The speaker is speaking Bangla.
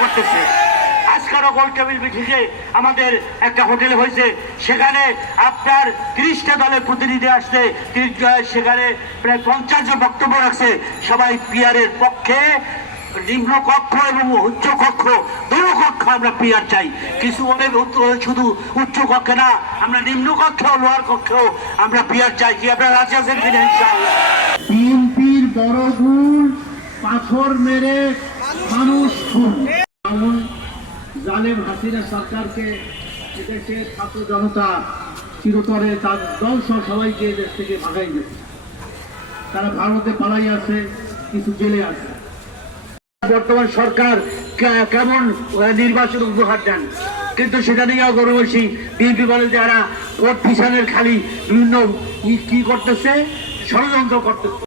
করতেছে। আজকারও গোল টেবিল মিটিংয়ে আমাদের একটা হোটেল হয়েছে, সেখানে আপনার তিরিশটা দলের প্রতিনিধি আসছে সেখানে প্রায় পঞ্চাশ জন বক্তব্য রাখছে। সবাই পিয়ারের পক্ষে, নিম্ন কক্ষ এবং উচ্চ কক্ষ দুটো কক্ষ আমরা পিয়ার চাই। কিছু উচ্চ- শুধু উচ্চ কক্ষে না, আমরা নিম্ন কক্ষ, লোয়ার কক্ষেও আমরা পিয়ার চাই। কি আপনারা রাজি আছেন কিনা, ইনশাআল্লাহ? বিএনপির বড় পাথর মেরে মানুষ খুন। জালেম হাসিনা সরকারকে এদেশের ছাত্র জনতা চিরতরে তার সবাইকে দেশ থেকে ভাগাই তারা ভারতে পালাই আছে, কিছু জেলে আছে। বর্তমান সরকার কেমন নির্বাচন উপহার দেন? কিন্তু সেটা নিয়েও গৌরবসী বিএনপি বলে যারা ভোট পিছনের খালি বিভিন্ন কি করতেছে? ষড়যন্ত্র করতেছে।